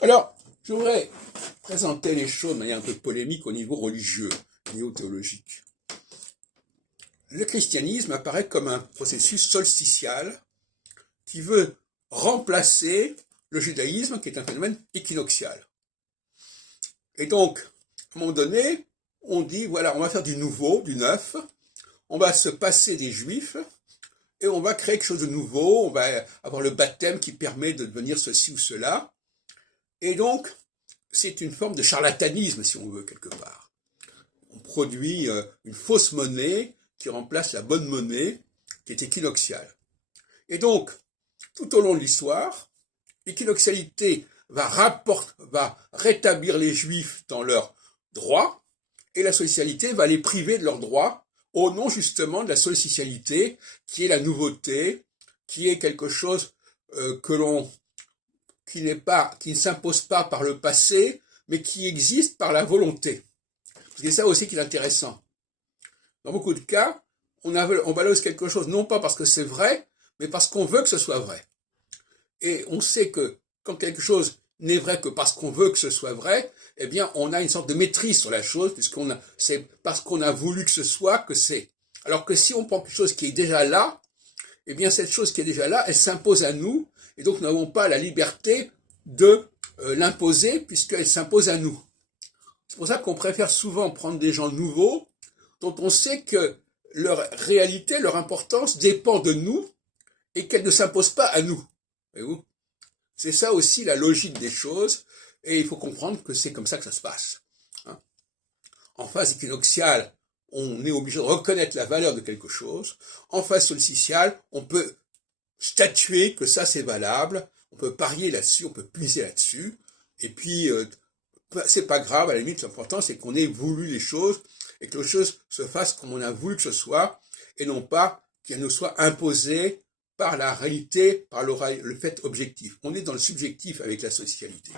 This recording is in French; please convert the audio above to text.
Alors, je voudrais présenter les choses de manière un peu polémique au niveau religieux, au niveau théologique. Le christianisme apparaît comme un processus solsticial qui veut remplacer le judaïsme, qui est un phénomène équinoxial. Et donc, à un moment donné, on dit, voilà, on va faire du nouveau, du neuf, on va se passer des juifs, et on va créer quelque chose de nouveau, on va avoir le baptême qui permet de devenir ceci ou cela. Et donc, c'est une forme de charlatanisme, si on veut, quelque part. On produit une fausse monnaie qui remplace la bonne monnaie, qui est équinoxiale. Et donc, tout au long de l'histoire, l'équinoxialité va rétablir les juifs dans leurs droits, et la solsticialité va les priver de leurs droits, au nom justement de la solsticialité, qui est la nouveauté, qui est quelque chose qui ne s'impose pas par le passé, mais qui existe par la volonté. C'est ça aussi qui est intéressant. Dans beaucoup de cas, on valorise quelque chose non pas parce que c'est vrai, mais parce qu'on veut que ce soit vrai. Et on sait que quand quelque chose n'est vrai que parce qu'on veut que ce soit vrai, eh bien, on a une sorte de maîtrise sur la chose, c'est parce qu'on a voulu que ce soit que c'est. Alors que si on prend quelque chose qui est déjà là, eh bien, cette chose qui est déjà là, elle s'impose à nous, et donc nous n'avons pas la liberté de l'imposer, puisqu'elle s'impose à nous. C'est pour ça qu'on préfère souvent prendre des gens nouveaux, dont on sait que leur réalité, leur importance dépend de nous, et qu'elle ne s'impose pas à nous. Voyez-vous ? C'est ça aussi la logique des choses, et il faut comprendre que c'est comme ça que ça se passe. En phase équinoxiale, on est obligé de reconnaître la valeur de quelque chose. En phase solsticiale, on peut statuer que ça c'est valable, on peut parier là-dessus, on peut puiser là-dessus, et puis c'est pas grave, à la limite l'important c'est qu'on ait voulu les choses, et que les choses se fassent comme on a voulu que ce soit, et non pas qu'elles nous soient imposées par la réalité, par le fait objectif. On est dans le subjectif avec la socialité.